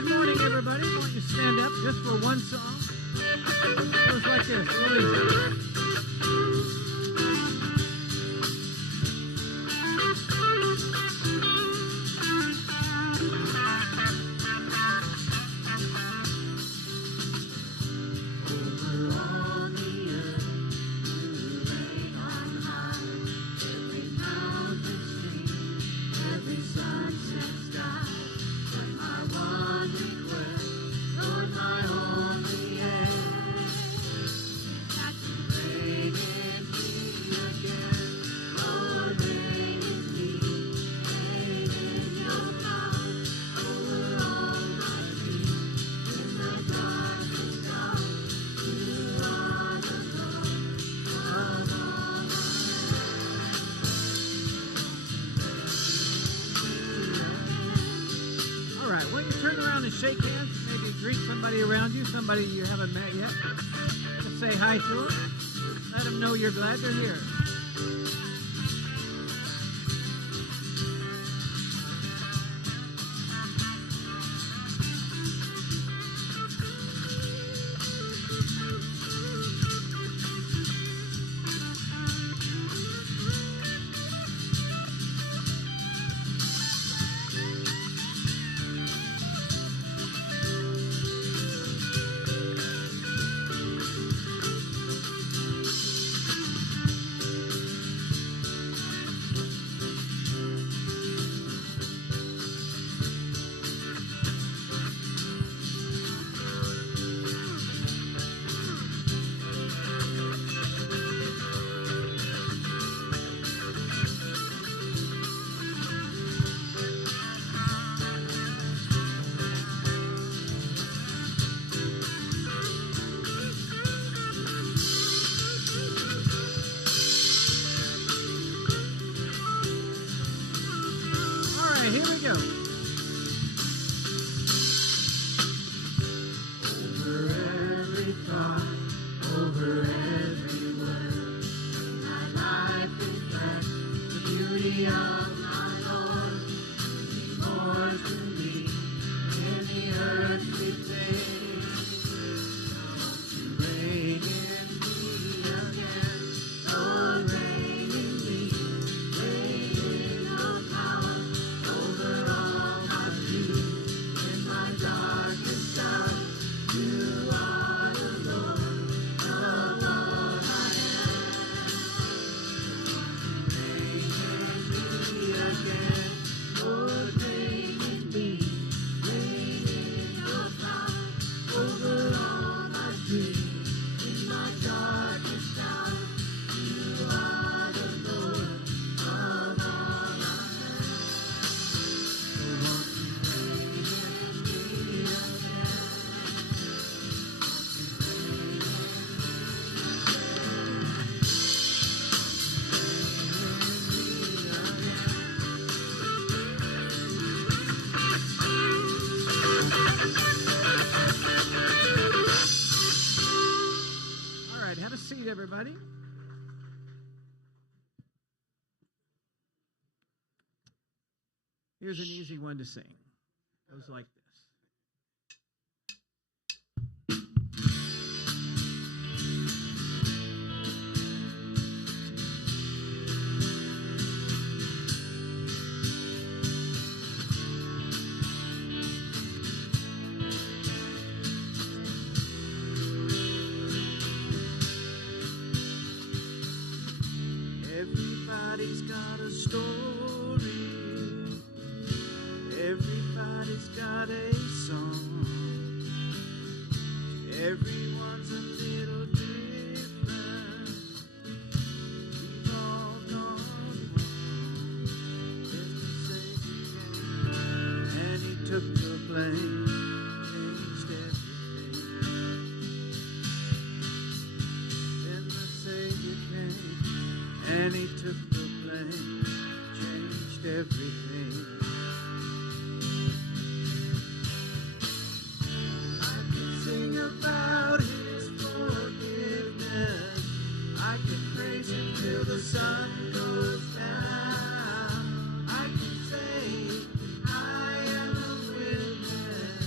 Good morning, everybody. Why don't you stand up just for one song? It goes like this. Real easy. Shake hands, maybe greet somebody around you, somebody you haven't met yet. Just say hi to them. Let them know you're glad they're here. Here we go. Over every thought, over every word, my life reflects the beauty of my Lord. He pours to me in the earthly things. Won't you reign in me again? Lord, reign in me, reign in your power. Over all my dreams, in my darkest hour, you are the Lord of all I am. Reign in me again, Lord, reign in me, reign in your power. Over all my dreams, in my darkest hour, you are the Lord of all I am. All right, have a seat, everybody. Here's an easy one to sing. It goes like this. Everybody's got a story. Everybody's got a song. Everyone's a little different. We've all gone wrong. Then the Savior came and he took the blame, changed everything. Then the Savior came and he took the blame, changed everything. Sing about his forgiveness. I can praise him till the sun goes down. I can say I am a witness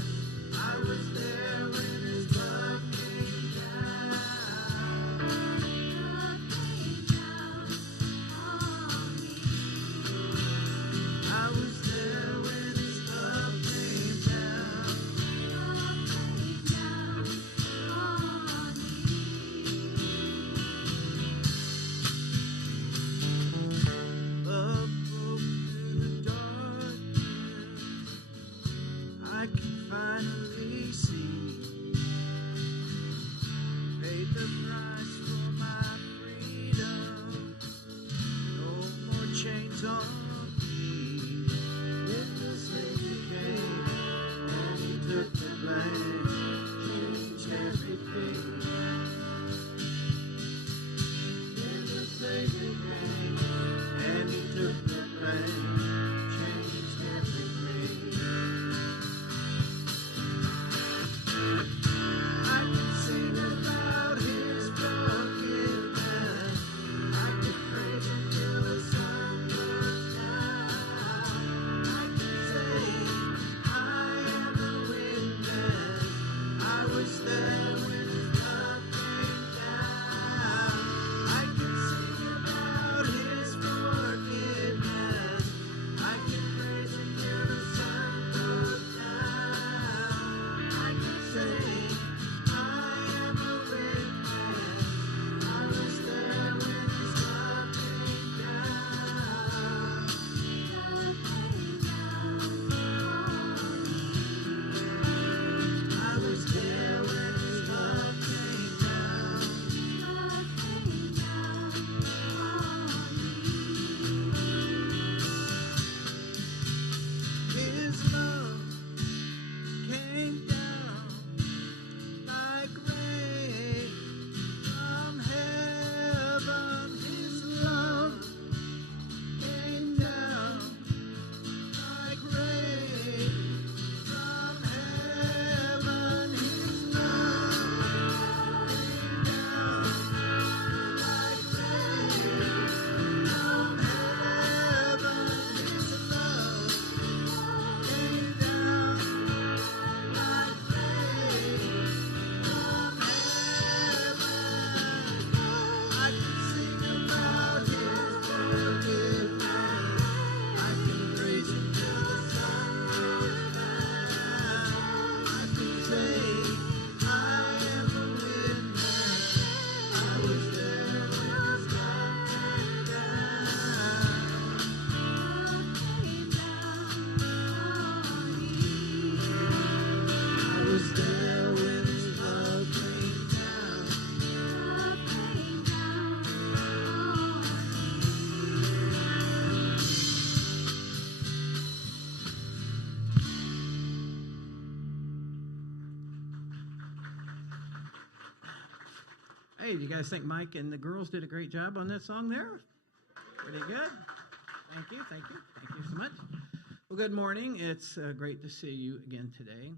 You guys think Mike and the girls did a great job on that song there? Pretty good. Thank you so much. Well, good morning. It's great to see you again today.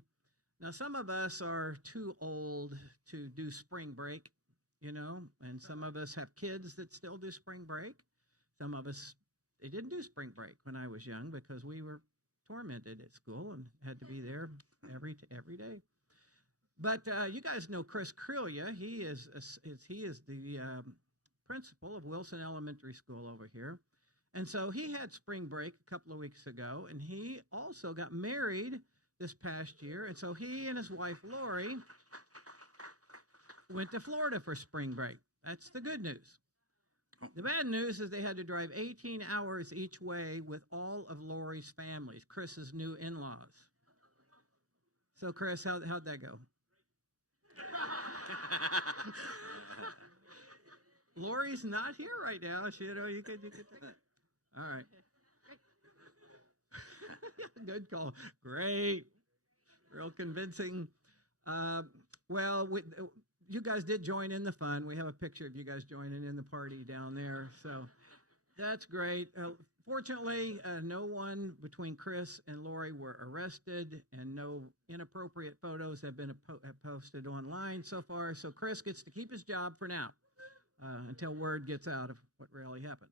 Now, some of us are too old to do spring break, and some of us have kids that still do spring break. Some of us, they didn't do spring break when I was young because we were tormented at school and had to be there every day. But you guys know Chris Crelia. He is the principal of Wilson Elementary School over here. And so he had spring break a couple of weeks ago, and he also got married this past year. And so he and his wife, Lori, went to Florida for spring break. That's the good news. The bad news is they had to drive 18 hours each way with all of Lori's families, Chris's new in-laws. So, Chris, how'd that go? Lori's not here right now. You could take it. All right. Good call. Great. Real convincing. You guys did join in the fun. We have a picture of you guys joining in the party down there. So that's great. Fortunately, no one between Chris and Lori were arrested, and no inappropriate photos have been posted online so far. So Chris gets to keep his job for now until word gets out of what really happened.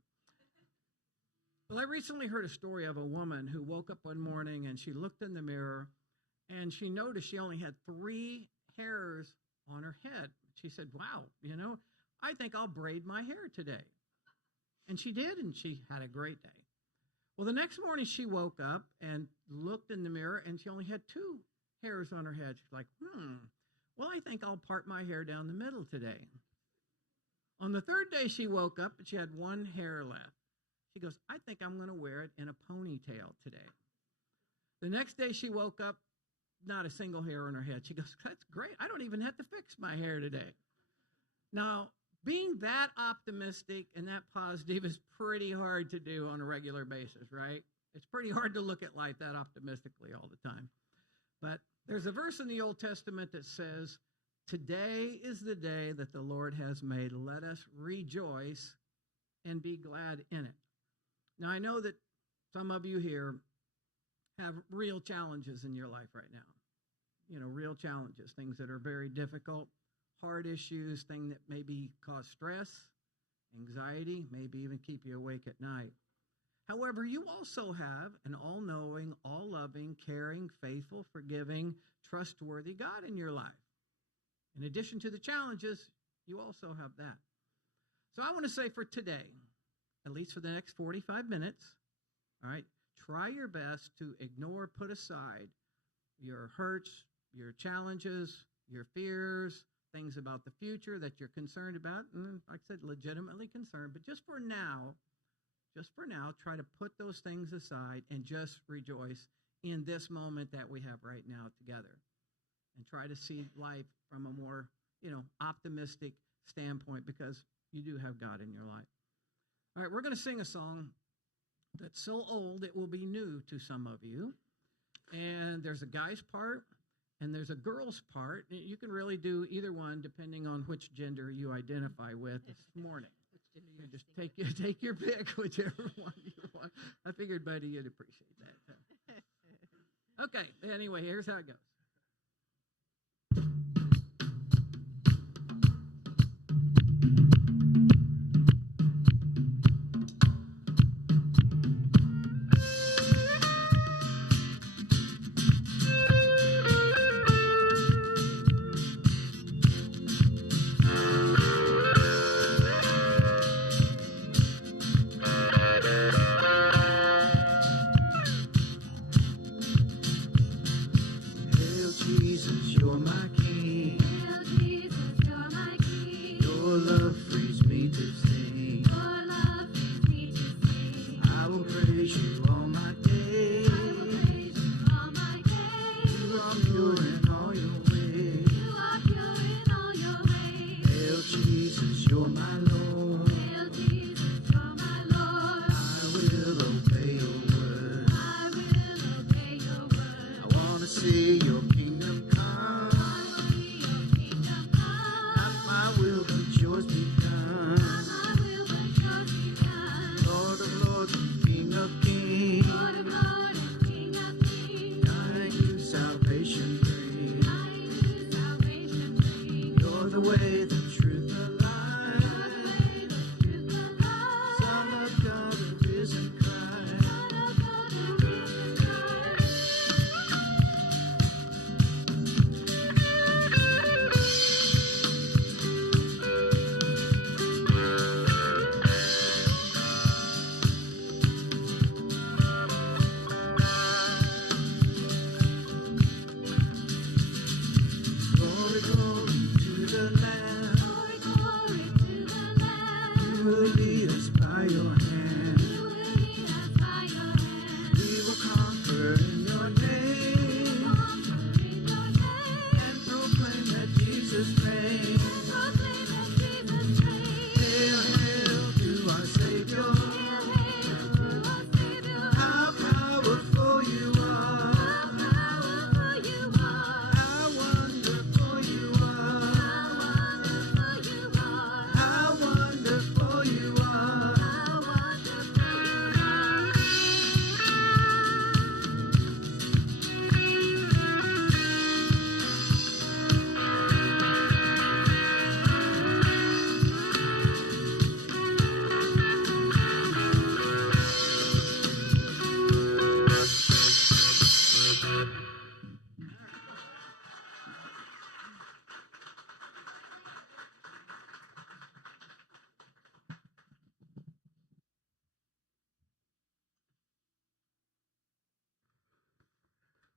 Well, I recently heard a story of a woman who woke up one morning and she looked in the mirror and she noticed she only had 3 hairs on her head. She said, wow, I think I'll braid my hair today. And she did, and she had a great day. Well, the next morning she woke up and looked in the mirror and she only had 2 hairs on her head. She's like, well, I think I'll part my hair down the middle today. On the 3rd day she woke up and she had 1 hair left. She goes, I think I'm going to wear it in a ponytail today. The next day she woke up, not a single hair on her head. She goes, that's great. I don't even have to fix my hair today. Now, being that optimistic and that positive is pretty hard to do on a regular basis, right? It's pretty hard to look at life that optimistically all the time. But there's a verse in the Old Testament that says, today is the day that the Lord has made. Let us rejoice and be glad in it. Now, I know that some of you here have real challenges in your life right now. Real challenges, things that are very difficult, hard issues, things that maybe cause stress, anxiety, maybe even keep you awake at night. However, you also have an all-knowing, all-loving, caring, faithful, forgiving, trustworthy God in your life. In addition to the challenges, you also have that. So I want to say for today, at least for the next 45 minutes, all right, try your best to ignore, put aside your hurts, your challenges, your fears, things about the future that you're concerned about, and like I said, legitimately concerned, but just for now, try to put those things aside and just rejoice in this moment that we have right now together, and try to see life from a more, optimistic standpoint, because you do have God in your life. All right, we're going to sing a song that's so old it will be new to some of you. And there's a guy's part and there's a girl's part. You can really do either one depending on which gender you identify with this morning. You just take your pick, whichever one you want. I figured, buddy, you'd appreciate that. Okay, anyway, here's how it goes.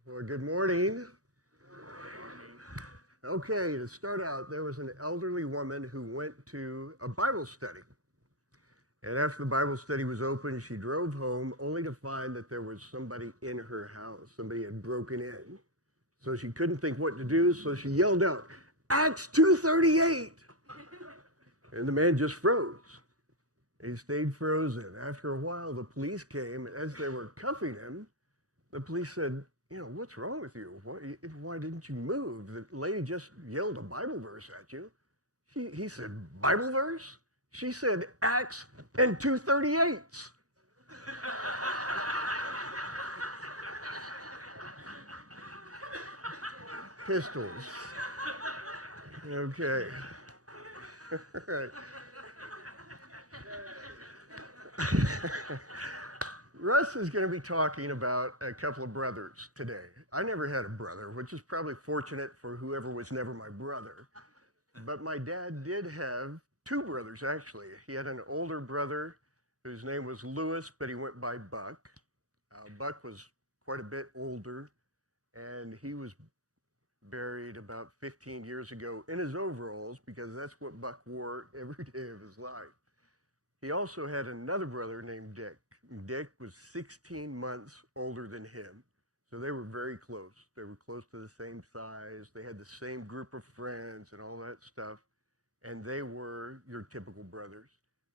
Well, good morning. Okay, to start out, there was an elderly woman who went to a Bible study. And after the Bible study was open, she drove home only to find that there was somebody in her house. Somebody had broken in. So she couldn't think what to do, so she yelled out, "Acts 2:38!" And the man just froze. He stayed frozen. After a while, the police came, and as they were cuffing him, the police said, "What's wrong with you? Why didn't you move? The lady just yelled a Bible verse at you." He said, "Bible verse?" She said, "Acts and 2:38." Pistols. Okay. All right. Russ is going to be talking about a couple of brothers today. I never had a brother, which is probably fortunate for whoever was never my brother. But my dad did have two brothers, actually. He had an older brother whose name was Lewis, but he went by Buck. Buck was quite a bit older, and he was buried about 15 years ago in his overalls because that's what Buck wore every day of his life. He also had another brother named Dick. Dick was 16 months older than him, so they were very close. They were close to the same size. They had the same group of friends and all that stuff, and they were your typical brothers.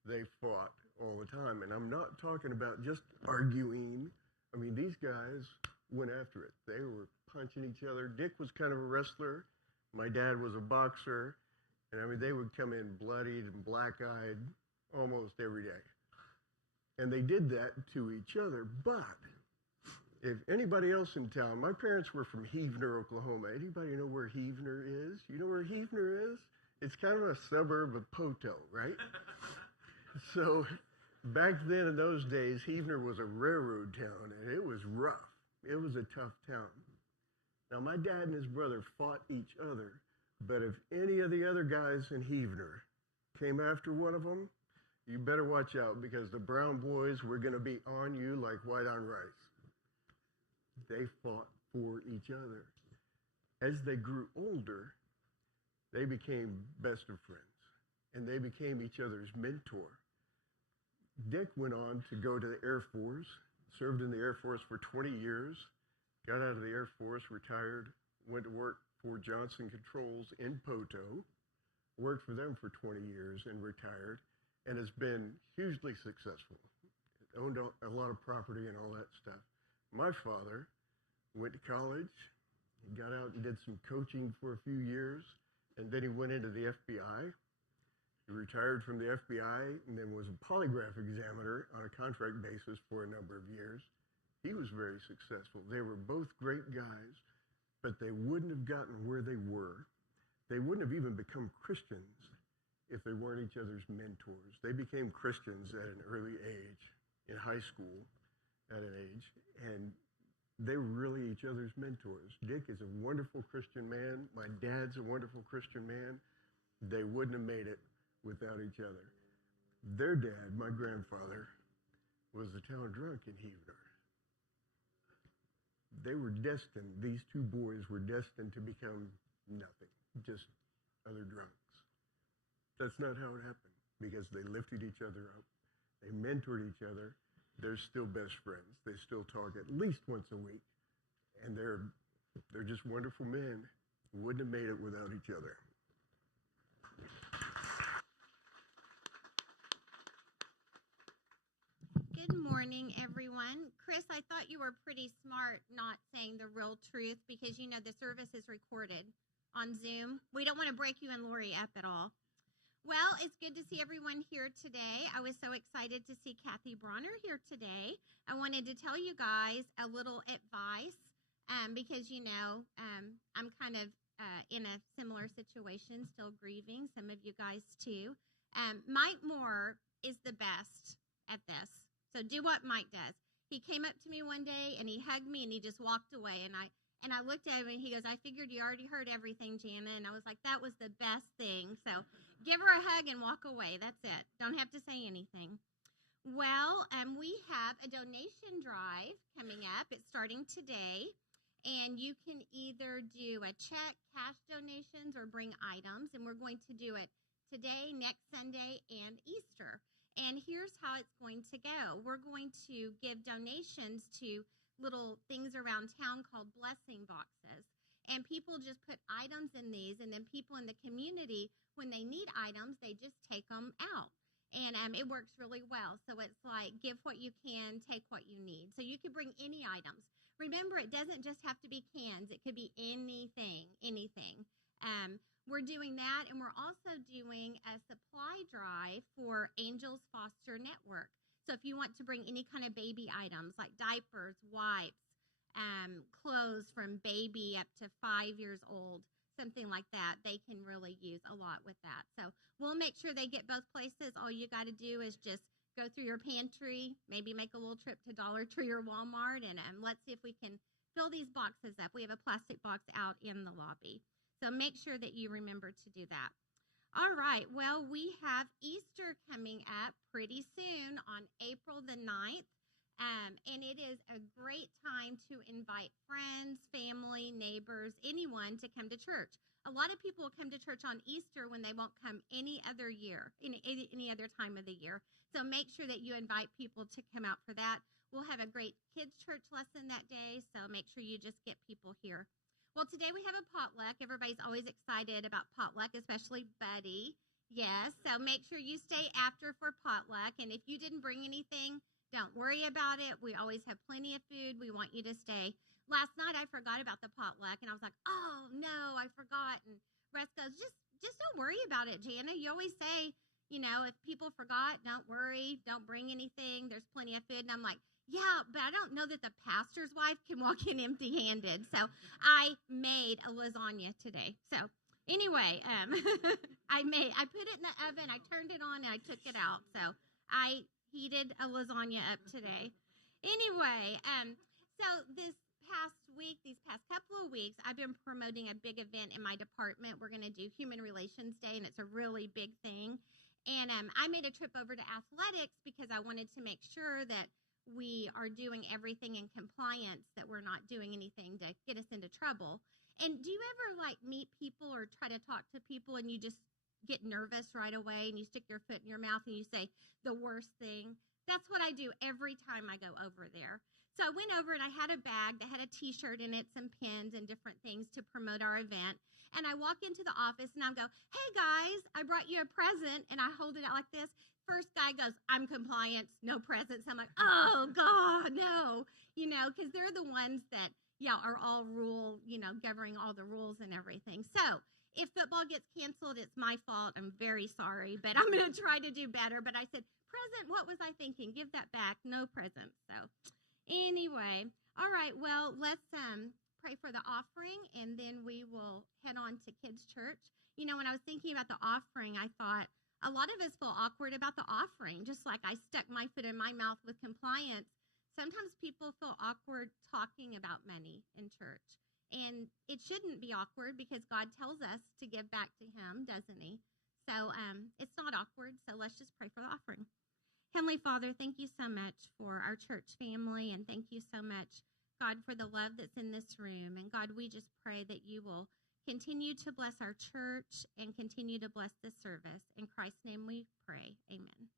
They fought all the time, and I'm not talking about just arguing. I mean, these guys went after it. They were punching each other. Dick was kind of a wrestler. My dad was a boxer, and I mean, they would come in bloodied and black-eyed almost every day. And they did that to each other. But if anybody else in town, my parents were from Heavener, Oklahoma. Anybody know where Heavener is? You know where Heavener is? It's kind of a suburb of Poto, right? So back then in those days, Heavener was a railroad town, and it was rough. It was a tough town. Now, my dad and his brother fought each other, but if any of the other guys in Heavener came after one of them, you better watch out because the Brown boys were going to be on you like white on rice. They fought for each other. As they grew older, they became best of friends, and they became each other's mentor. Dick went on to go to the Air Force, served in the Air Force for 20 years, got out of the Air Force, retired, went to work for Johnson Controls in Poto, worked for them for 20 years and retired, and has been hugely successful. Owned a lot of property and all that stuff. My father went to college, he got out and did some coaching for a few years, and then he went into the FBI. He retired from the FBI and then was a polygraph examiner on a contract basis for a number of years. He was very successful. They were both great guys, but they wouldn't have gotten where they were. They wouldn't have even become Christians if they weren't each other's mentors. They became Christians at an early age, in high school at an age, and they were really each other's mentors. Dick is a wonderful Christian man. My dad's a wonderful Christian man. They wouldn't have made it without each other. Their dad, my grandfather, was the town drunk in Heavener. They were destined, these two boys were destined to become nothing, just other drunks. That's not how it happened, because they lifted each other up. They mentored each other. They're still best friends. They still talk at least once a week. And they're just wonderful men. Wouldn't have made it without each other. Good morning, everyone. Chris, I thought you were pretty smart not saying the real truth because, you know, the service is recorded on Zoom. We don't want to break you and Lori up at all. Well, it's good to see everyone here today. I was so excited to see Kathy Bronner here today. I wanted to tell you guys a little advice because, you know, I'm kind of in a similar situation, still grieving, some of you guys too. Mike Moore is the best at this. So do what Mike does. He came up to me one day and he hugged me and he just walked away. And I looked at him and he goes, "I figured you already heard everything, Jana." And I was like, that was the best thing. So give her a hug and walk away. That's it. Don't have to say anything. Well, we have a donation drive coming up. It's starting today. And you can either do a check, cash donations, or bring items. And we're going to do it today, next Sunday, and Easter. And here's how it's going to go. We're going to give donations to little things around town called blessing boxes. And people just put items in these, and then people in the community, when they need items, they just take them out. And it works really well. So it's like, give what you can, take what you need. So you could bring any items. Remember, it doesn't just have to be cans. It could be anything. We're doing that, and we're also doing a supply drive for Angels Foster Network. So if you want to bring any kind of baby items like diapers, wipes, clothes from baby up to 5 years old, something like that, they can really use a lot with that. So we'll make sure they get both places. All you got to do is just go through your pantry, maybe make a little trip to Dollar Tree or Walmart, and let's see if we can fill these boxes up. We have a plastic box out in the lobby. So make sure that you remember to do that. All right, well, we have Easter coming up pretty soon on April the 9th, and it is a great time to invite friends, family, neighbors, anyone to come to church. A lot of people come to church on Easter when they won't come any other year, any other time of the year. So make sure that you invite people to come out for that. We'll have a great kids' church lesson that day, so make sure you just get people here. Well, today we have a potluck. Everybody's always excited about potluck, especially Buddy. Yes, so make sure you stay after for potluck. And if you didn't bring anything, don't worry about it. We always have plenty of food. We want you to stay. Last night I forgot about the potluck, and I was like, oh, no, I forgot. And Russ goes, just don't worry about it, Jana. You always say, if people forgot, don't worry, don't bring anything. There's plenty of food. And I'm like, yeah, but I don't know that the pastor's wife can walk in empty-handed. So I made a lasagna today. So anyway, I put it in the oven, I turned it on, and I took it out. So I heated a lasagna up today. Anyway, so these past couple of weeks, I've been promoting a big event in my department. We're going to do Human Relations Day, and it's a really big thing. And I made a trip over to athletics because I wanted to make sure that we are doing everything in compliance, that we're not doing anything to get us into trouble. And do you ever meet people or try to talk to people and you just get nervous right away and you stick your foot in your mouth and you say the worst thing? That's what I do every time I go over there. So I went over and I had a bag that had a T-shirt in it, some pins and different things to promote our event. And I walk into the office and I go, hey guys, I brought you a present. And I hold it out like this. First guy goes, I'm compliance, no presents. I'm like, oh God, no, because they're the ones that, are all governing all the rules and everything. So if football gets canceled, it's my fault. I'm very sorry, but I'm going to try to do better. But I said, present, what was I thinking? Give that back, no present. So anyway, all right, well, let's pray for the offering, and then we will head on to kids' church. When I was thinking about the offering, I thought, a lot of us feel awkward about the offering, just like I stuck my foot in my mouth with compliance. Sometimes people feel awkward talking about money in church. And it shouldn't be awkward because God tells us to give back to him, doesn't he? So it's not awkward, so let's just pray for the offering. Heavenly Father, thank you so much for our church family, and thank you so much, God, for the love that's in this room. And God, we just pray that you will continue to bless our church and continue to bless this service. In Christ's name we pray. Amen.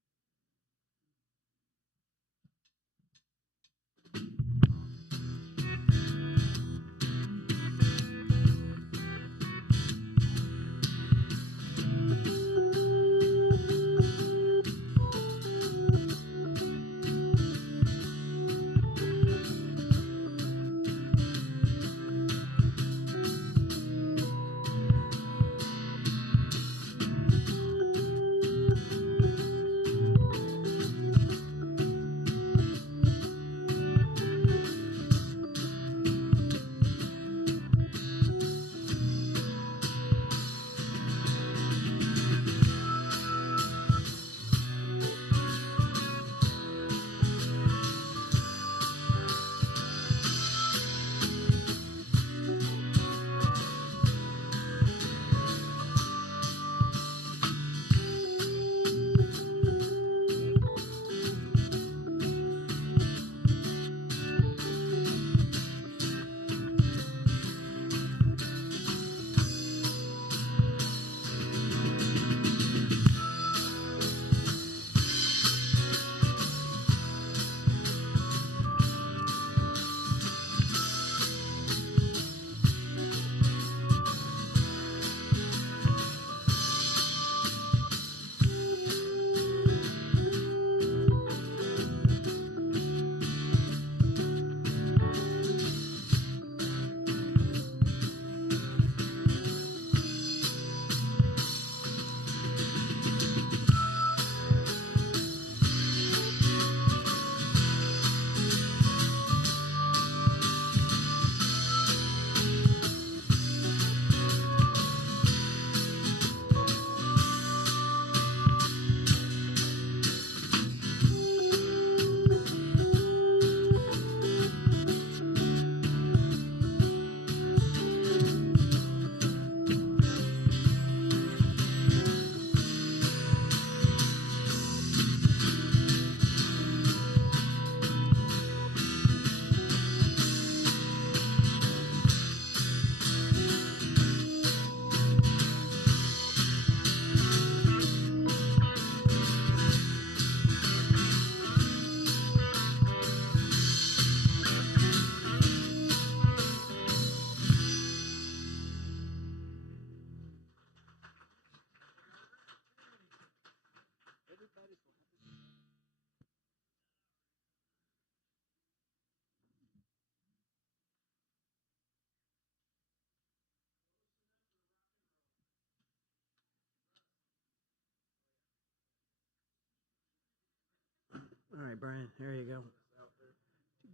All right, Brian, there you go.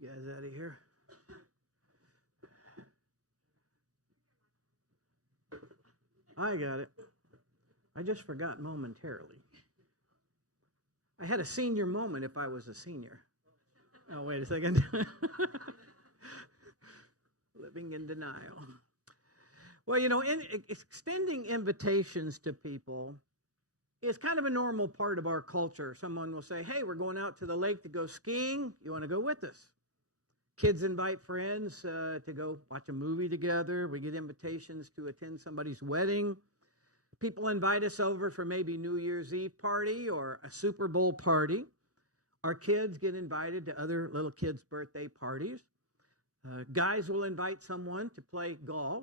Get you guys out of here. I got it. I just forgot momentarily. I had a senior moment if I was a senior. Oh, wait a second. Living in denial. Well, you know, extending invitations to people is kind of a normal part of our culture. Someone will say, hey, we're going out to the lake to go skiing. You want to go with us? Kids invite friends to go watch a movie together. We get invitations to attend somebody's wedding. People invite us over for maybe New Year's Eve party or a Super Bowl party. Our kids get invited to other little kids' birthday parties. Guys will invite someone to play golf.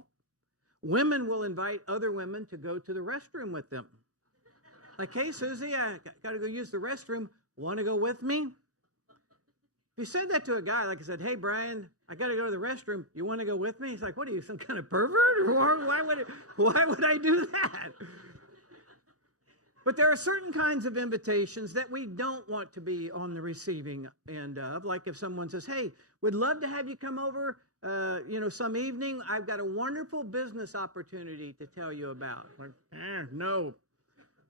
Women will invite other women to go to the restroom with them. Like, hey, Susie, I got to go use the restroom. Want to go with me? If you said that to a guy, like I said, hey, Brian, I got to go to the restroom. You want to go with me? He's like, what are you, some kind of pervert? Or why would I do that? But there are certain kinds of invitations that we don't want to be on the receiving end of. Like if someone says, hey, we'd love to have you come over, some evening. I've got a wonderful business opportunity to tell you about. Like, no.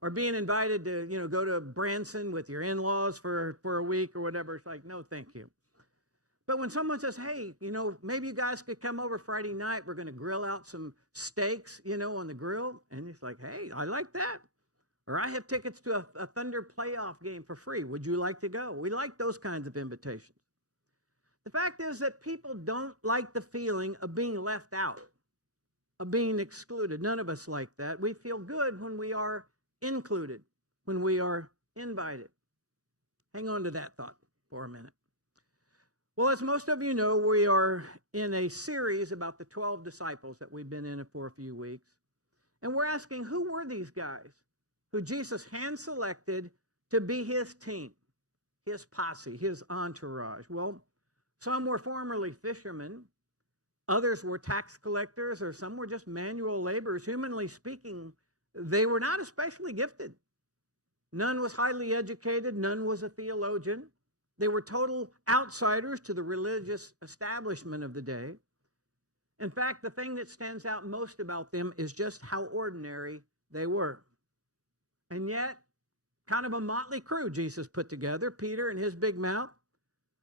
Or being invited to, go to Branson with your in-laws for a week or whatever. It's like, no, thank you. But when someone says, hey, maybe you guys could come over Friday night. We're going to grill out some steaks, on the grill. And it's like, hey, I like that. Or I have tickets to a Thunder playoff game for free. Would you like to go? We like those kinds of invitations. The fact is that people don't like the feeling of being left out, of being excluded. None of us like that. We feel good when we are included, when we are invited. Hang on to that thought for a minute. Well, as most of you know, we are in a series about the 12 disciples that we've been in for a few weeks. And we're asking, who were these guys who Jesus hand-selected to be his team, his posse, his entourage? Well, some were formerly fishermen. Others were tax collectors, or some were just manual laborers. Humanly speaking, they were not especially gifted. None was highly educated. None was a theologian. They were total outsiders to the religious establishment of the day. In fact, the thing that stands out most about them is just how ordinary they were. And yet, kind of a motley crew Jesus put together. Peter and his big mouth.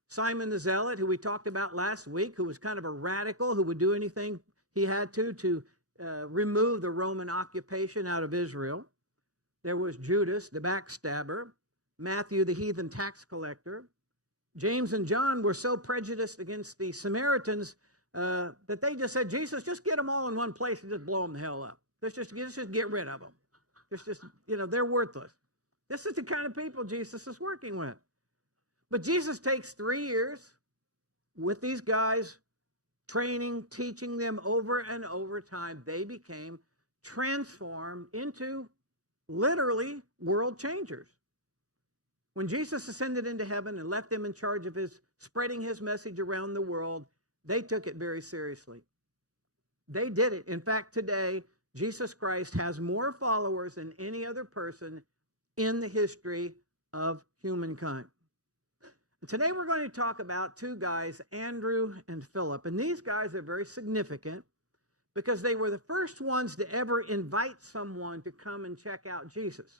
Simon the Zealot, who we talked about last week, who was kind of a radical, who would do anything he had to remove the Roman occupation out of Israel. There was Judas, the backstabber. Matthew, the heathen tax collector. James and John were so prejudiced against the Samaritans that they just said, Jesus, just get them all in one place and just blow them the hell up. Let's just get rid of them. They're worthless. This is the kind of people Jesus is working with. But Jesus takes 3 years with these guys, training, teaching them over and over time. They became transformed into literally world changers. When Jesus ascended into heaven and left them in charge of spreading his message around the world, they took it very seriously. They did it. In fact, today, Jesus Christ has more followers than any other person in the history of humankind. And today we're going to talk about two guys, Andrew and Phillip. And these guys are very significant because they were the first ones to ever invite someone to come and check out Jesus.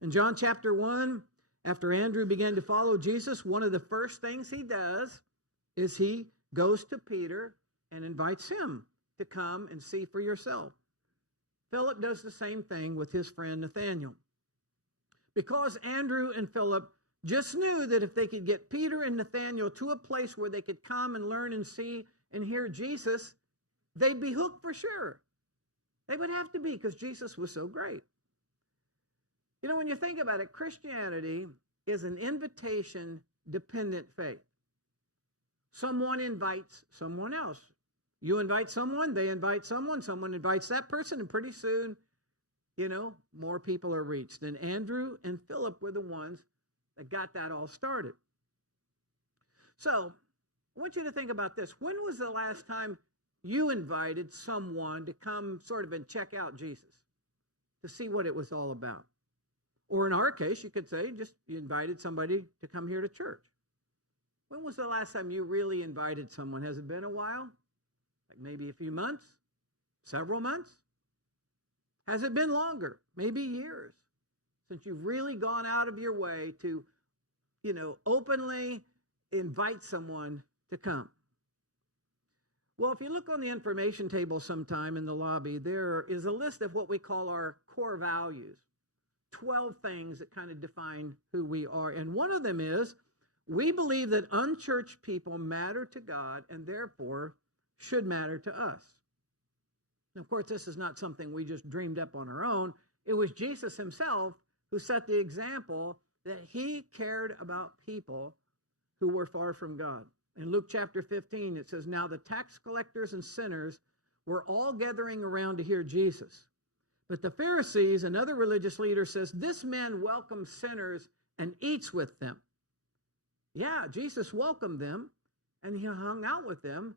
In John chapter 1, after Andrew began to follow Jesus, one of the first things he does is he goes to Peter and invites him to come and see for yourself. Philip does the same thing with his friend Nathaniel. Because Andrew and Philip just knew that if they could get Peter and Nathaniel to a place where they could come and learn and see and hear Jesus, they'd be hooked for sure. They would have to be because Jesus was so great. When you think about it, Christianity is an invitation-dependent faith. Someone invites someone else. You invite someone, they invite someone invites that person, and pretty soon, more people are reached. And Andrew and Philip were the ones that got that all started. So, I want you to think about this. When was the last time you invited someone to come sort of and check out Jesus, to see what it was all about? Or in our case, you could say just you invited somebody to come here to church. When was the last time you really invited someone? Has it been a while? Like maybe a few months? Several months? Has it been longer? Maybe years since you've really gone out of your way to, openly invite someone to come. Well, if you look on the information table sometime in the lobby, there is a list of what we call our core values. 12 things that kind of define who we are. And one of them is we believe that unchurched people matter to God and therefore should matter to us. And of course, this is not something we just dreamed up on our own. It was Jesus himself who set the example that he cared about people who were far from God. In Luke chapter 15, it says, "Now the tax collectors and sinners were all gathering around to hear Jesus. But the Pharisees and other religious leaders says, 'This man welcomes sinners and eats with them.'" Yeah, Jesus welcomed them and he hung out with them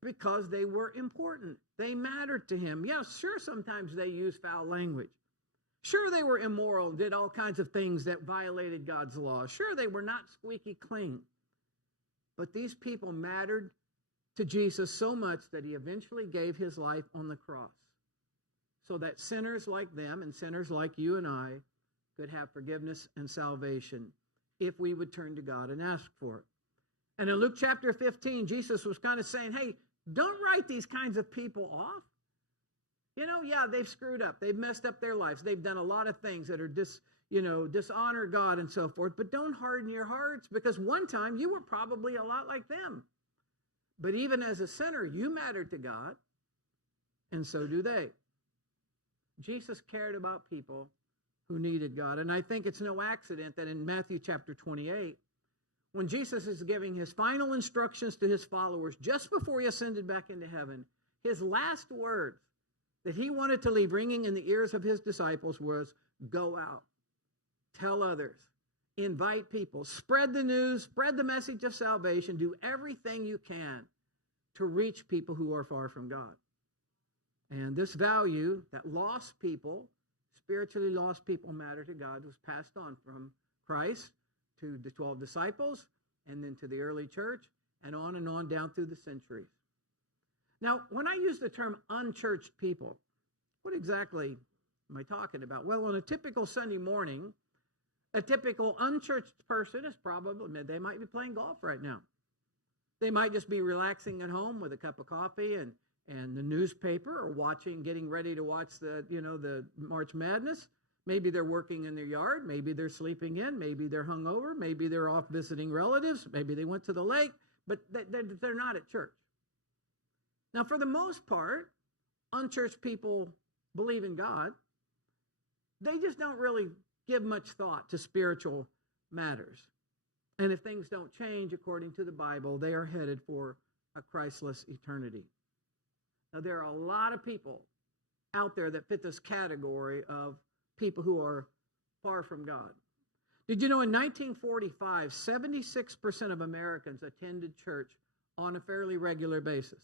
because they were important. They mattered to him. Yeah, sure, sometimes they used foul language. Sure, they were immoral, did all kinds of things that violated God's law. Sure, they were not squeaky clean. But these people mattered to Jesus so much that he eventually gave his life on the cross so that sinners like them and sinners like you and I could have forgiveness and salvation if we would turn to God and ask for it. And in Luke chapter 15, Jesus was kind of saying, hey, don't write these kinds of people off. Yeah, they've screwed up. They've messed up their lives. They've done a lot of things that are dishonor God and so forth. But don't harden your hearts because one time you were probably a lot like them. But even as a sinner, you mattered to God, and so do they. Jesus cared about people who needed God. And I think it's no accident that in Matthew chapter 28, when Jesus is giving his final instructions to his followers just before he ascended back into heaven, his last words that he wanted to leave ringing in the ears of his disciples was, go out, tell others, invite people, spread the news, spread the message of salvation, do everything you can to reach people who are far from God. And this value that lost people, spiritually lost people matter to God, was passed on from Christ to the 12 disciples and then to the early church and on down through the centuries. Now, when I use the term unchurched people, what exactly am I talking about? Well, on a typical Sunday morning, a typical unchurched person is probably, they might be playing golf right now. They might just be relaxing at home with a cup of coffee and the newspaper or getting ready to watch the March Madness. Maybe they're working in their yard. Maybe they're sleeping in. Maybe they're hungover. Maybe they're off visiting relatives. Maybe they went to the lake, but they're not at church. Now, for the most part, unchurched people believe in God. They just don't really give much thought to spiritual matters. And if things don't change according to the Bible, they are headed for a Christless eternity. Now, there are a lot of people out there that fit this category of people who are far from God. Did you know in 1945, 76% of Americans attended church on a fairly regular basis?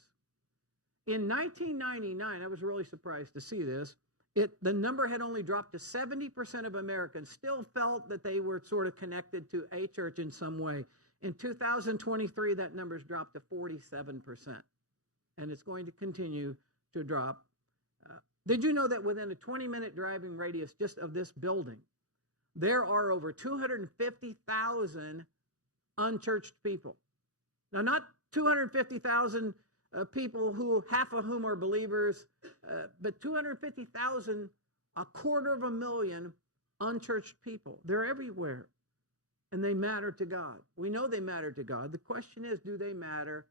In 1999, I was really surprised to see this, the number had only dropped to 70% of Americans still felt that they were sort of connected to a church in some way. In 2023, that number's dropped to 47%, and it's going to continue to drop. Did you know that within a 20-minute driving radius just of this building, there are over 250,000 unchurched people? Now, not 250,000 people half of whom are believers, but 250,000, 250,000 unchurched people. They're everywhere, and they matter to God. We know they matter to God. The question is, do they matter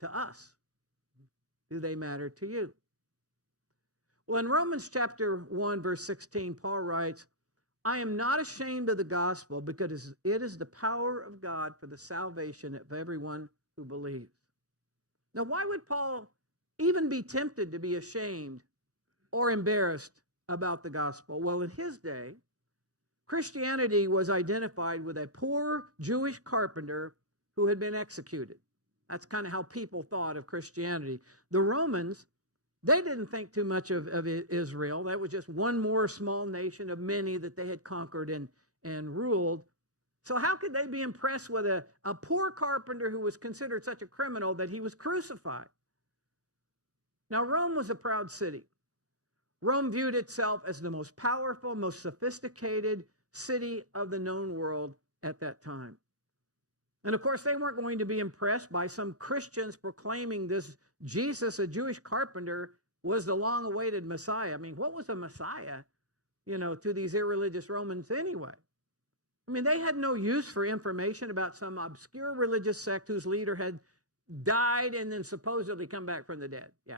to us? Do they matter to you? Well, in Romans chapter 1, verse 16, Paul writes, I am not ashamed of the gospel because it is the power of God for the salvation of everyone who believes. Now, why would Paul even be tempted to be ashamed or embarrassed about the gospel? Well, in his day, Christianity was identified with a poor Jewish carpenter who had been executed. That's kind of how people thought of Christianity. The Romans They didn't think too much of Israel. That was just one more small nation of many that they had conquered and ruled. So how could they be impressed with a poor carpenter who was considered such a criminal that he was crucified? Now, Rome was a proud city. Rome viewed itself as the most powerful, most sophisticated city of the known world at that time. And of course, they weren't going to be impressed by some Christians proclaiming this Jesus, a Jewish carpenter, was the long-awaited Messiah. I mean, what was a Messiah, to these irreligious Romans anyway? I mean, they had no use for information about some obscure religious sect whose leader had died and then supposedly come back from the dead. Yeah.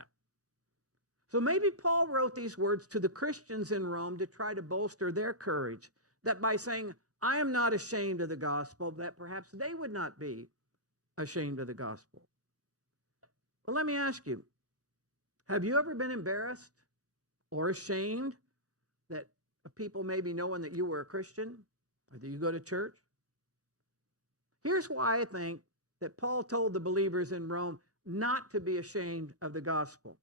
So maybe Paul wrote these words to the Christians in Rome to try to bolster their courage, that by saying, I am not ashamed of the gospel, that perhaps they would not be ashamed of the gospel. Well, let me ask you, have you ever been embarrassed or ashamed that people maybe knowing that you were a Christian or that you go to church? Here's why I think that Paul told the believers in Rome not to be ashamed of the gospel.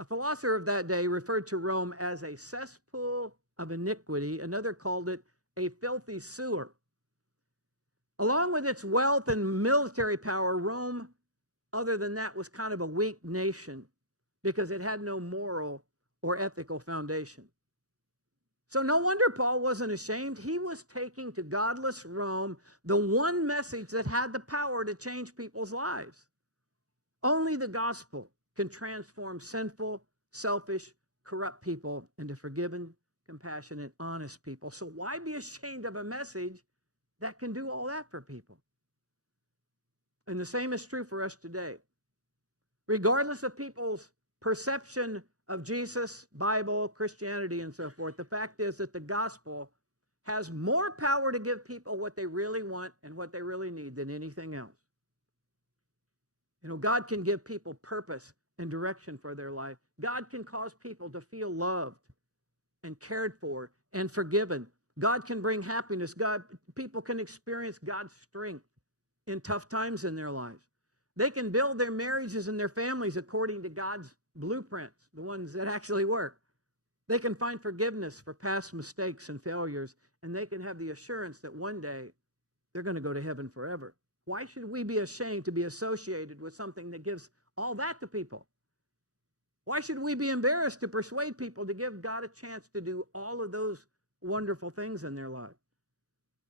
A philosopher of that day referred to Rome as a cesspool of iniquity. Another called it a filthy sewer. Along with its wealth and military power, Rome, other than that, was kind of a weak nation because it had no moral or ethical foundation. So no wonder Paul wasn't ashamed. He was taking to godless Rome the one message that had the power to change people's lives. Only the gospel can transform sinful, selfish, corrupt people into forgiven, compassionate, honest people. So why be ashamed of a message that can do all that for people? And the same is true for us today. Regardless of people's perception of Jesus, Bible, Christianity, and so forth, the fact is that the gospel has more power to give people what they really want and what they really need than anything else. God can give people purpose and direction for their life. God can cause people to feel loved and cared for and forgiven. God can bring happiness. People can experience God's strength in tough times in their lives. They can build their marriages and their families according to God's blueprints, the ones that actually work. They can find forgiveness for past mistakes and failures, and they can have the assurance that one day they're going to go to heaven forever. Why should we be ashamed to be associated with something that gives all that to people? Why should we be embarrassed to persuade people to give God a chance to do all of those wonderful things in their lives?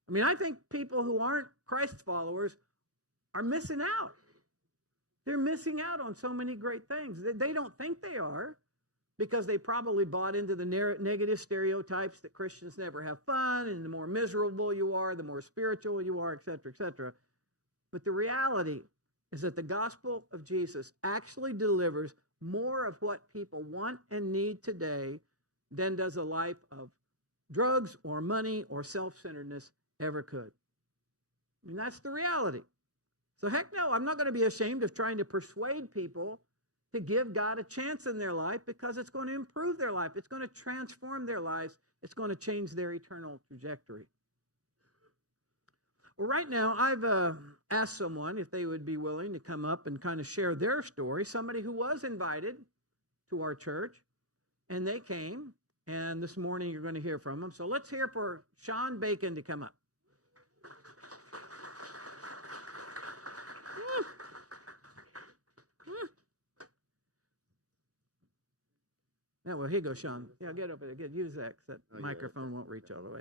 I mean, I think people who aren't Christ followers are missing out. They're missing out on so many great things. They don't think they are because they probably bought into the negative stereotypes that Christians never have fun, and the more miserable you are, the more spiritual you are, etc., etc. But the reality is that the gospel of Jesus actually delivers more of what people want and need today than does a life of drugs or money or self-centeredness ever could. I mean, that's the reality. So heck no, I'm not going to be ashamed of trying to persuade people to give God a chance in their life, because it's going to improve their life. It's going to transform their lives. It's going to change their eternal trajectory. Well, right now, I've asked someone if they would be willing to come up and kind of share their story, somebody who was invited to our church, and they came, and this morning you're going to hear from them. So let's hear for Sean Bacon to come up. Yeah, well, here you go, Sean. Yeah, get over there. Use that, because that microphone won't reach all the way.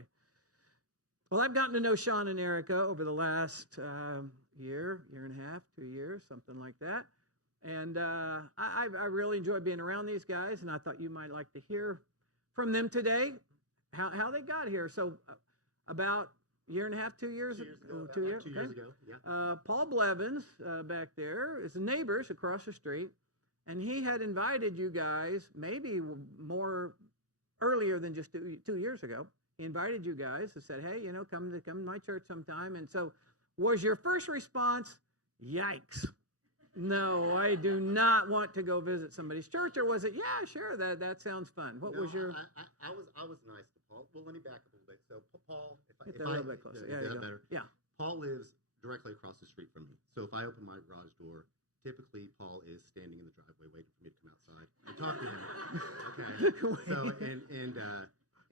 Well, I've gotten to know Sean and Erica over the last year and a half, 2 years, something like that. And I really enjoy being around these guys, and I thought you might like to hear from them today, how they got here. So about a year and a half, 2 years? 2 years ago. 2 years? 2 years Okay. ago, yeah. Paul Blevins back there is neighbors across the street. And he had invited you guys, maybe more earlier than just 2 years ago. He invited you guys and said, hey, come to my church sometime. And so was your first response, yikes, no, I do not want to go visit somebody's church? Or was it, yeah, sure, that sounds fun? What was your... I was nice to Paul. Well, let me back up a little bit. So Paul, Get that a little bit closer. Yeah, is that better? Yeah. Paul lives directly across the street from me. So if I open my garage door, typically Paul is standing in the driveway waiting for me to come outside. talk to him. Okay. So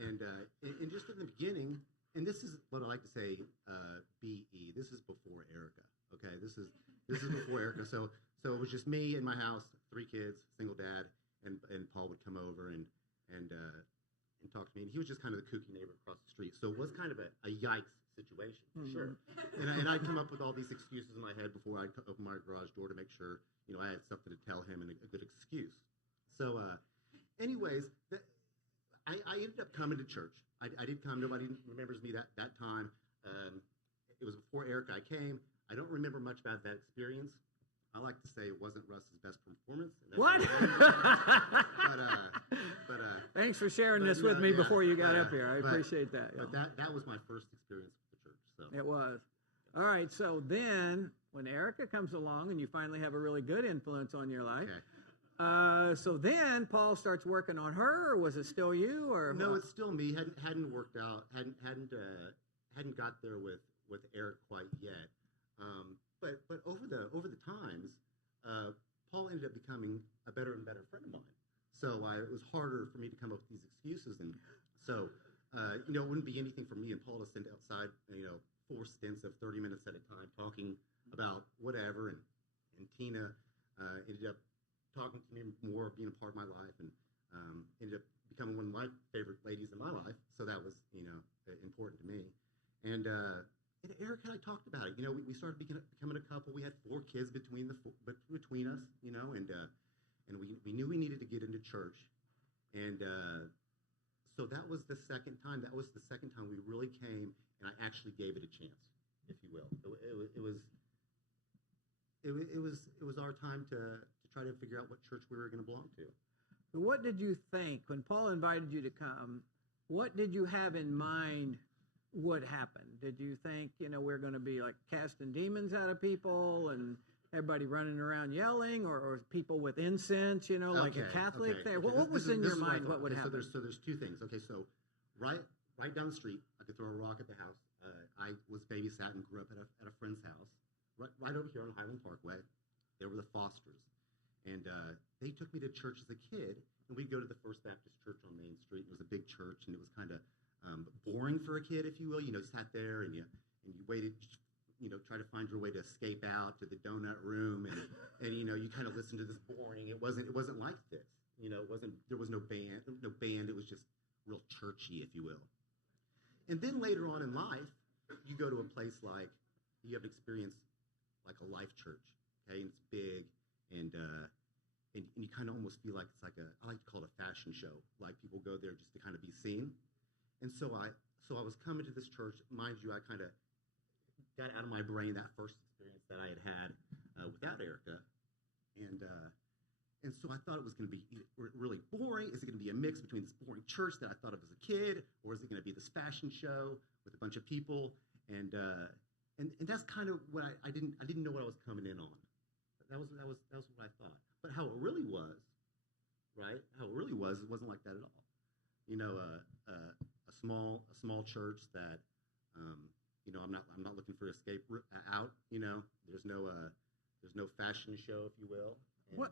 and just in the beginning, and this is what I like to say, BE. This is before Erica. Okay. This is before Erica. So it was just me in my house, 3 kids, single dad, and Paul would come over and talk to me, and he was just kind of the kooky neighbor across the street. So it was kind of a yikes situation, for sure. And I'd come up with all these excuses in my head before I'd open my garage door to make sure, I had something to tell him and a good excuse. So, anyways, I ended up coming to church. I did come. Nobody remembers me that time. It was before Erica. I came. I don't remember much about that experience. I like to say it wasn't Russ's best performance. What? But thanks for sharing this with me before you got up here. I appreciate that. But that was my first experience with the church. So it was. All right. So then, when Erica comes along and you finally have a really good influence on your life, so then Paul starts working on her, or was it still you? Or no, it's still me. Hadn't worked out. Hadn't got there with Eric quite yet. But over the times, Paul ended up becoming a better and better friend of mine. So it was harder for me to come up with these excuses, and so it wouldn't be anything for me and Paul to send outside, 4 stints of 30 minutes at a time talking about whatever. And Tina ended up talking to me more, being a part of my life, and ended up becoming one of my favorite ladies in my life. So that was important to me. And Eric and I talked about it. We started becoming a couple. We had 4 kids between us, and we knew we needed to get into church. And so that was the second time. That was the second time we really came, and I actually gave it a chance, if you will. It was our time to try to figure out what church we were going to belong to. What did you think when Paul invited you to come? What did you have in mind would happen? Did you think, we're going to be like casting demons out of people and everybody running around yelling, or people with incense, like a Catholic thing? What was in your mind? What would happen? So there's 2 things. Okay, so right down the street, I could throw a rock at the house. I was babysat and grew up at a friend's house, right over here on Highland Parkway. They were the Fosters, and they took me to church as a kid, and we'd go to the First Baptist Church on Main Street. It was a big church, and it was kind of boring for a kid, if you will. Sat there and you waited, try to find your way to escape out to the donut room, and you kind of listened to this boring. It wasn't like this. There was no band. It was just real churchy, if you will. And then later on in life, you go to a place like, you have an experience like a life church, okay, and it's big, and you kind of almost feel like it's like I like to call it a fashion show. Like people go there just to kind of be seen. And so I was coming to this church. Mind you, I kind of got out of my brain that first experience that I had without Erica, and so I thought it was going to be really boring. Is it going to be a mix between this boring church that I thought of as a kid, or is it going to be this fashion show with a bunch of people? And that's kind of what I didn't know what I was coming in on. That was what I thought. But how it really was, right? How it really was, it wasn't like that at all. A small church that, I'm not looking for escape out. There's no fashion show, if you will. And, what?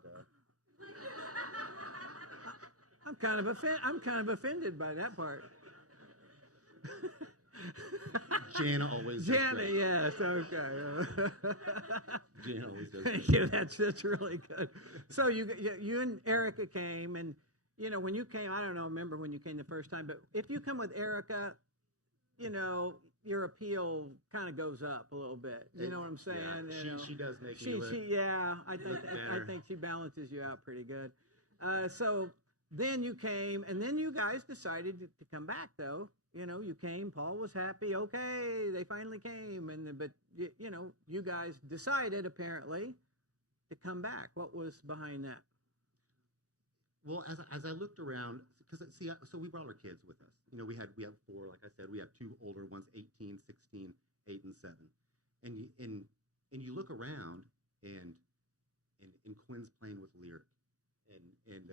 I'm kind of offended by that part. Jana always does great. Yes, okay. Jana always does Thank great. you. That's really good. So you and Erica came, and when you came, I don't remember when you came the first time, but if you come with Erica, your appeal kind of goes up a little bit. You know what I'm saying? Yeah, she does make me look. I think she balances you out pretty good. So then you came, and then you guys decided to come back, though. You came. Paul was happy. Okay, they finally came, but you guys decided apparently to come back. What was behind that? Well, as I looked around, because so we brought our kids with us. We have 4. Like I said, we have 2 older ones, 18, 16, 8, and 7. And you look around, and Quinn's playing with Lyric, and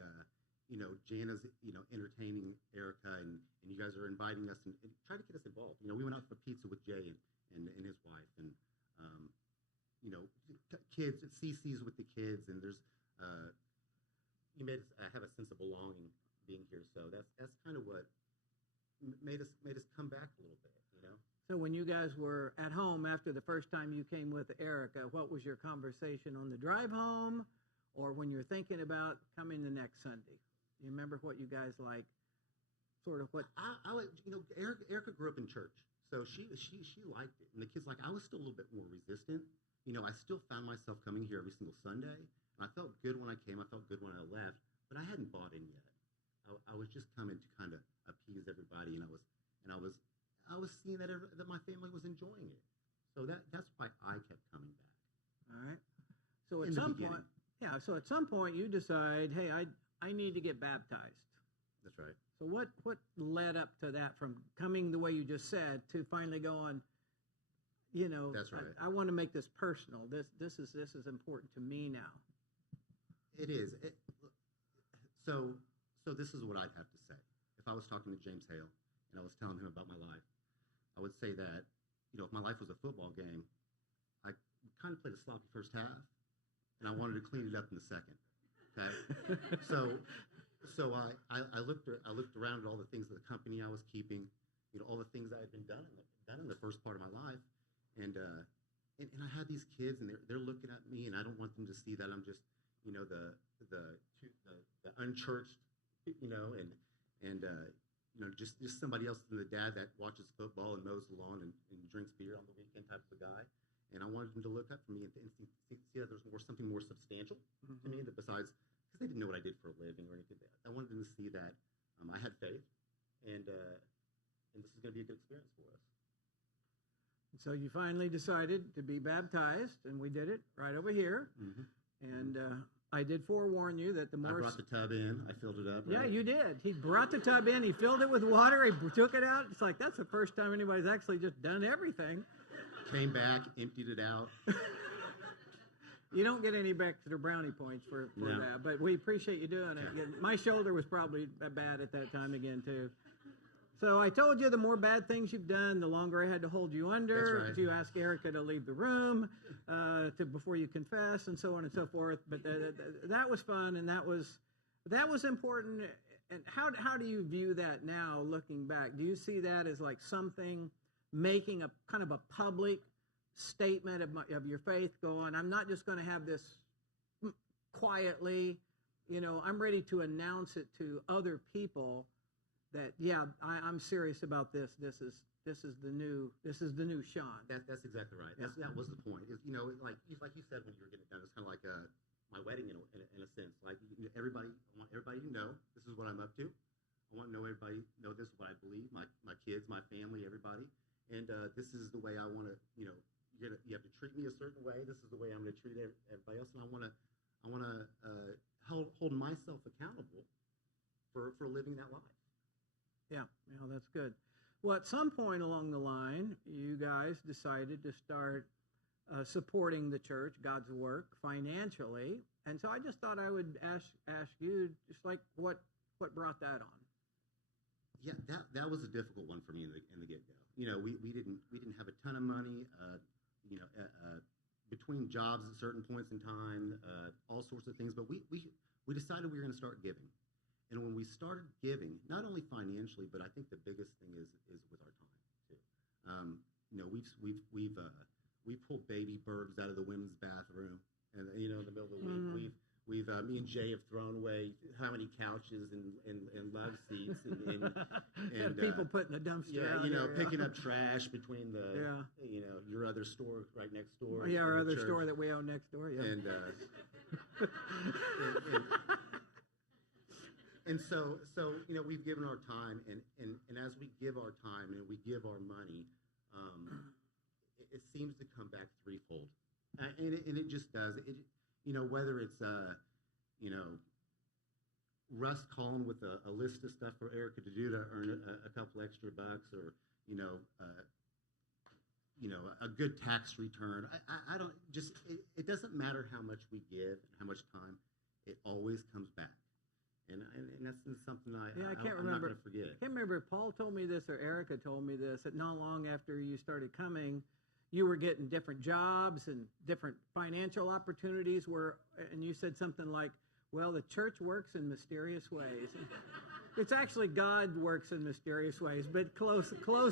Jana's entertaining Erica, and you guys are inviting us and trying to get us involved. We went out for pizza with Jay and his wife, and kids, CC's with the kids, and there's you made us have a sense of belonging being here. So that's kind of what made us come back a little bit, you know. So when you guys were at home after the first time you came with Erica, what was your conversation on the drive home, or when you're thinking about coming the next Sunday? You remember what you guys like? Sort of what? I would, you know, Erica grew up in church, so she liked it, and the kids like. I was still a little bit more resistant. You know, I still found myself coming here every single Sunday. I felt good when I came. I felt good when I left, but I hadn't bought in yet. I was just coming to kind of appease everybody, and I was seeing that that my family was enjoying it. So that's why I kept coming back. All right. So at some point, So at some point, you decide, hey, I need to get baptized. That's right. So what led up to that, from coming the way you just said to finally going, you know, that's right. I want to make this personal. This is important to me now. It is. So this is what I'd have to say. If I was talking to James Hale and I was telling him about my life, I would say that, you know, if my life was a football game, I kind of played a sloppy first half, and I wanted to clean it up in the second. Okay, so I looked around at all the things of the company I was keeping, you know, all the things I had been done in the first part of my life, and I had these kids, and they're looking at me, and I don't want them to see that I'm just, you know, the unchurched, you know, and you know, just somebody else than the dad that watches football and mows the lawn and drinks beer on the weekend type of a guy. And I wanted them to look up for me and see that there's something more substantial to me, that besides, because they didn't know what I did for a living or anything like that. I wanted them to see that I had faith, and this is going to be a good experience for us. So you finally decided to be baptized, and we did it right over here. And I did forewarn you that the more... I brought the tub in. I filled it up. Right? Yeah, you did. He brought the tub in. He filled it with water. He took it out. It's like, that's the first time anybody's actually just done everything. Came back, emptied it out. You don't get any extra brownie points for that, but we appreciate you doing it. My shoulder was probably bad at that time again, too. So I told you the more bad things you've done, the longer I had to hold you under. That's right. If you ask Erica to leave the room before you confess, and so on and so forth. But that was fun, and that was important. And how do you view that now, looking back? Do you see that as like something, making a kind of a public statement of your faith, going, I'm not just going to have this quietly, you know, I'm ready to announce it to other people that, I'm serious about this. This is the new Sean. That's exactly right. That was the point. You know, like you said when you were getting it done, it's kind of like my wedding in a sense. Like I want everybody to know this is what I'm up to. I want to know everybody know this is what I believe. My kids, my family, everybody, and this is the way I want to. You know, you have to treat me a certain way. This is the way I'm going to treat everybody else, and I want to hold myself accountable for living that life. Yeah, that's good. Well, at some point along the line, you guys decided to start supporting the church, God's work, financially. And so I just thought I would ask you, just like, what brought that on? Yeah, that was a difficult one for me in the get-go. You know, we didn't have a ton of money. You know, between jobs at certain points in time, all sorts of things. But we decided we were going to start giving. And when we started giving, not only financially, but I think the biggest thing is with our time too. You know, we've pulled baby birds out of the women's bathroom, and you know, in the middle of the week, we've me and Jay have thrown away how many couches and love seats and people putting the dumpster out. You know, here, picking up trash between the you know, your other store right next door. Yeah, our other store that we own next door. Yeah. And so you know, we've given our time, and as we give our time and we give our money, it seems to come back threefold, and it just does. It, you know, whether it's you know, Russ calling with a list of stuff for Erica to do to earn a couple extra bucks, or you know, a good tax return. I don't just. It doesn't matter how much we give and how much time. It always comes back. And that's something I'm not going to forget. I can't remember if Paul told me this or Erica told me this, that not long after you started coming, you were getting different jobs and different financial opportunities and you said something like, Well, the church works in mysterious ways. It's actually God works in mysterious ways, but close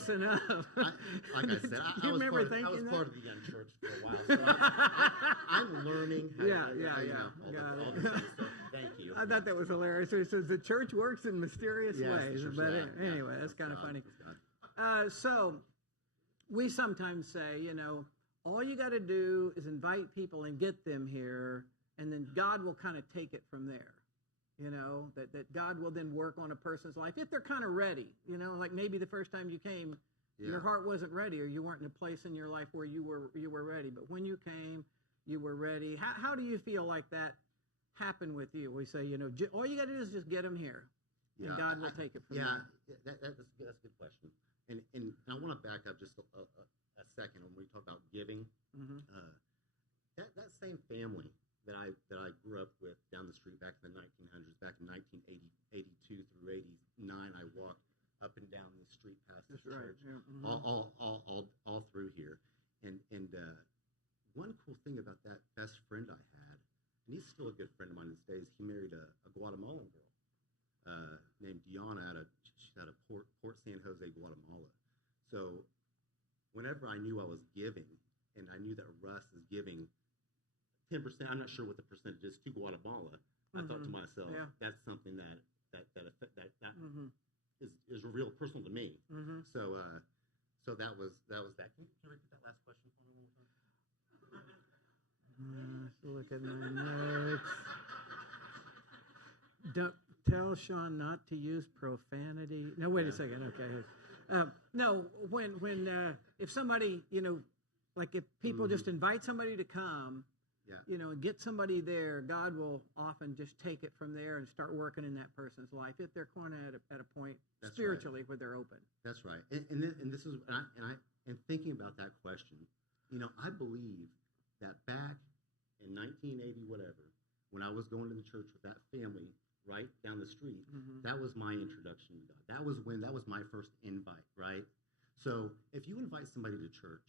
enough. Like I said, I was part of the young church for a while, so I'm learning how Yeah. all the things, so thank you. I thought that was hilarious. It says the church works in mysterious Yes, ways. the church, But yeah, anyway, that's kind of funny. God. So we sometimes say, all you got to do is invite people and get them here, and then God will kind of take it from there. That God will then work on a person's life if they're kind of ready. Like maybe the first time you came, your heart wasn't ready, or you weren't in a place in your life where you were ready. But when you came, you were ready. How do you feel like that happened with you? We say, all you got to do is just get them here, and God will take it from there. That's a good question. And I want to back up just a second when we talk about giving. Mm-hmm. That same family that I grew up with down the street back in the 1900s, back in 1982 through 89, I walked up and down the street past the church, Yeah. Mm-hmm. all through here. And one cool thing about that best friend I had, and he's still a good friend of mine these days, he married a Guatemalan girl named Diana she's out of Port San Jose, Guatemala. So whenever I knew I was giving, and I knew that Russ is giving 10%, I'm not sure what the percentage is, to Guatemala, I thought to myself, that's something that mm-hmm. is real personal to me. Mm-hmm. So that was that. Can you repeat that last question for me one more time? Look at my notes. Don't tell Sean not to use profanity. No, wait a second. Okay. No, when if somebody, like if people just invite somebody to come, and get somebody there, God will often just take it from there and start working in that person's life if they're kind of at a point spiritually where they're open. That's right. And this is and thinking about that question, I believe that back in 1980 whatever, when I was going to the church with that family right down the street, that was my introduction to God. That was my first invite, right? So if you invite somebody to church,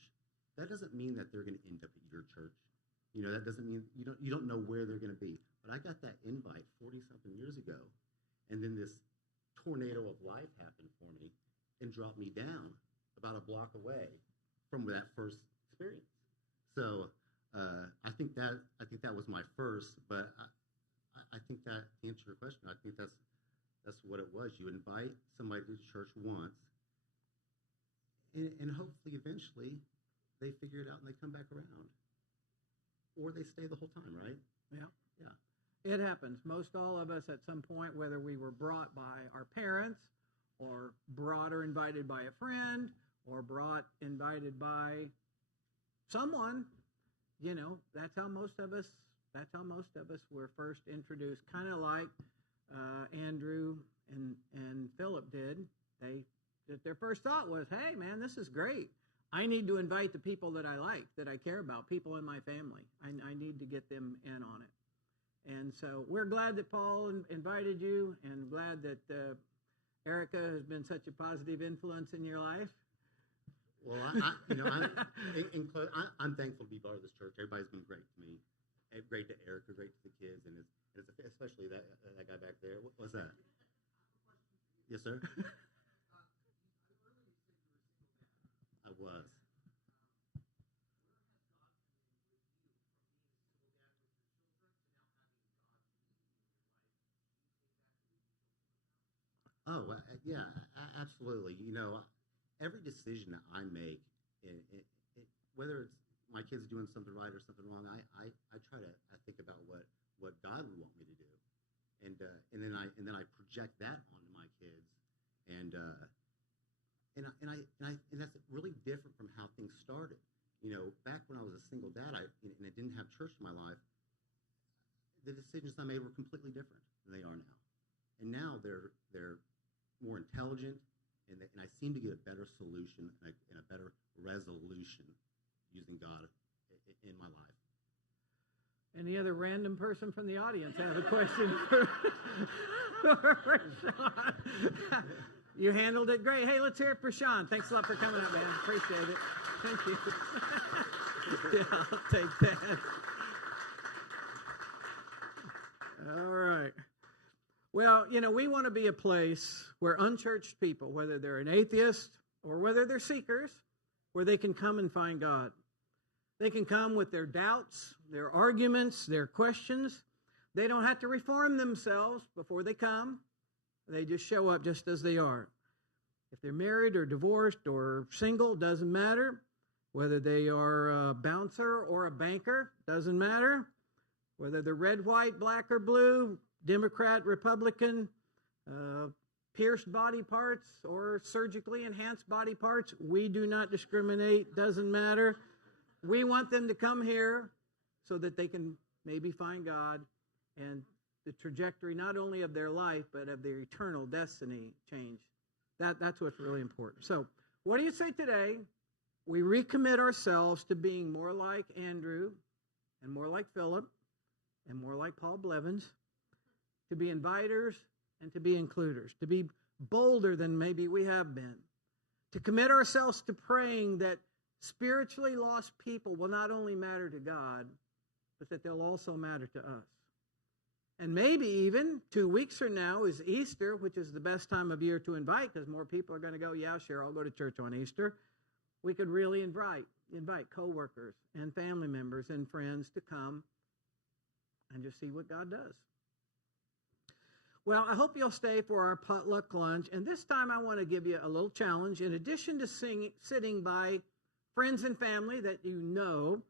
that doesn't mean that they're going to end up at your church. That doesn't mean you don't know where they're going to be. But I got that invite 40-something years ago, and then this tornado of life happened for me and dropped me down about a block away from that first experience. So I think that was my first, but I think that to answer your question, I think that's what it was. You invite somebody to church once, and hopefully eventually they figure it out and they come back around. Or they stay the whole time, right? Yeah. It happens. Most all of us at some point, whether we were brought by our parents or brought or invited by a friend or invited by someone, that's how most of us were first introduced, kind of like Andrew and Phillip did. Their first thought was, hey, man, this is great. I need to invite the people that I like, that I care about, people in my family. I need to get them in on it. And so we're glad that Paul invited you, and glad that Erica has been such a positive influence in your life. Well, I'm thankful to be part of this church. Everybody's been great to me, great to Erica, great to the kids, and especially that guy back there. What's that? Yes, sir. I was. Oh, yeah, absolutely. Every decision that I make, whether it's my kids doing something right or something wrong, I try to think about what God would want me to do, and then I project that onto my kids, and that's really different from how things started. Back when I was a single dad, and I didn't have church in my life, the decisions I made were completely different than they are now. And now they're more intelligent, and I seem to get a better solution and a better resolution using God in my life. Any other random person from the audience have a question for Sean? You handled it great. Hey, let's hear it for Sean. Thanks a lot for coming up, man. Appreciate it. Thank you. Yeah, I'll take that. All right. Well, we want to be a place where unchurched people, whether they're an atheist or whether they're seekers, where they can come and find God. They can come with their doubts, their arguments, their questions. They don't have to reform themselves before they come. They just show up just as they are. If they're married or divorced or single, doesn't matter. Whether they are a bouncer or a banker, doesn't matter. Whether they're red, white, black, or blue, Democrat, Republican, pierced body parts or surgically enhanced body parts, we do not discriminate, doesn't matter. We want them to come here so that they can maybe find God and the trajectory not only of their life but of their eternal destiny change. That's what's really important. So what do you say today? We recommit ourselves to being more like Andrew and more like Phillip and more like Paul Blevins, to be inviters and to be includers, to be bolder than maybe we have been, to commit ourselves to praying that spiritually lost people will not only matter to God, but that they'll also matter to us. And maybe even 2 weeks from now is Easter, which is the best time of year to invite because more people are going to go, yeah, sure, I'll go to church on Easter. We could really invite coworkers and family members and friends to come and just see what God does. Well, I hope you'll stay for our potluck lunch. And this time I want to give you a little challenge. In addition to sitting by friends and family that you know,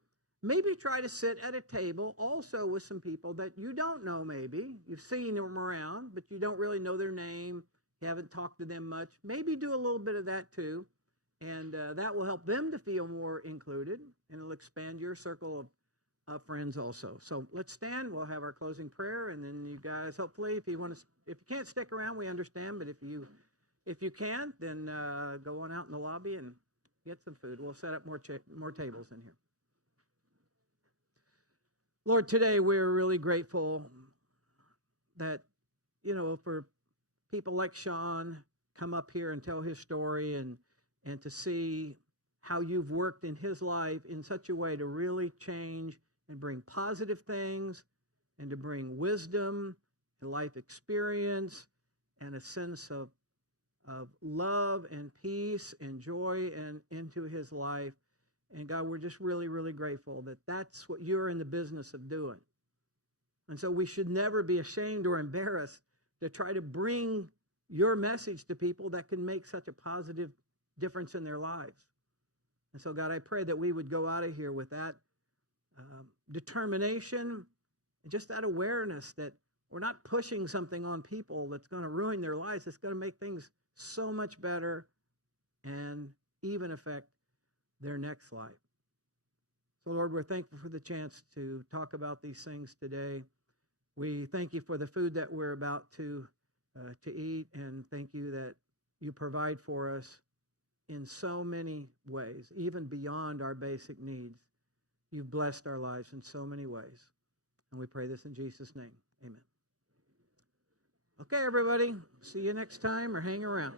maybe try to sit at a table also with some people that you don't know maybe. You've seen them around, but you don't really know their name. You haven't talked to them much. Maybe do a little bit of that too. And that will help them to feel more included. And it'll expand your circle of friends also. So let's stand. We'll have our closing prayer, and then you guys, hopefully, if you can't stick around, we understand. But if you can, then go on out in the lobby and get some food. We'll set up more tables in here. Lord, today we're really grateful that for people like Sean come up here and tell his story and to see how you've worked in his life in such a way to really change and bring positive things and to bring wisdom and life experience and a sense of love and peace and joy and into his life. And God, we're just really, really grateful that that's what you're in the business of doing. And so we should never be ashamed or embarrassed to try to bring your message to people that can make such a positive difference in their lives. And so, God, I pray that we would go out of here with that determination and just that awareness that we're not pushing something on people that's going to ruin their lives. It's going to make things so much better and even affect their next life. So, Lord, we're thankful for the chance to talk about these things today. We thank you for the food that we're about to eat, and thank you that you provide for us in so many ways, even beyond our basic needs. You've blessed our lives in so many ways. And we pray this in Jesus' name. Amen. Okay, everybody. See you next time or hang around.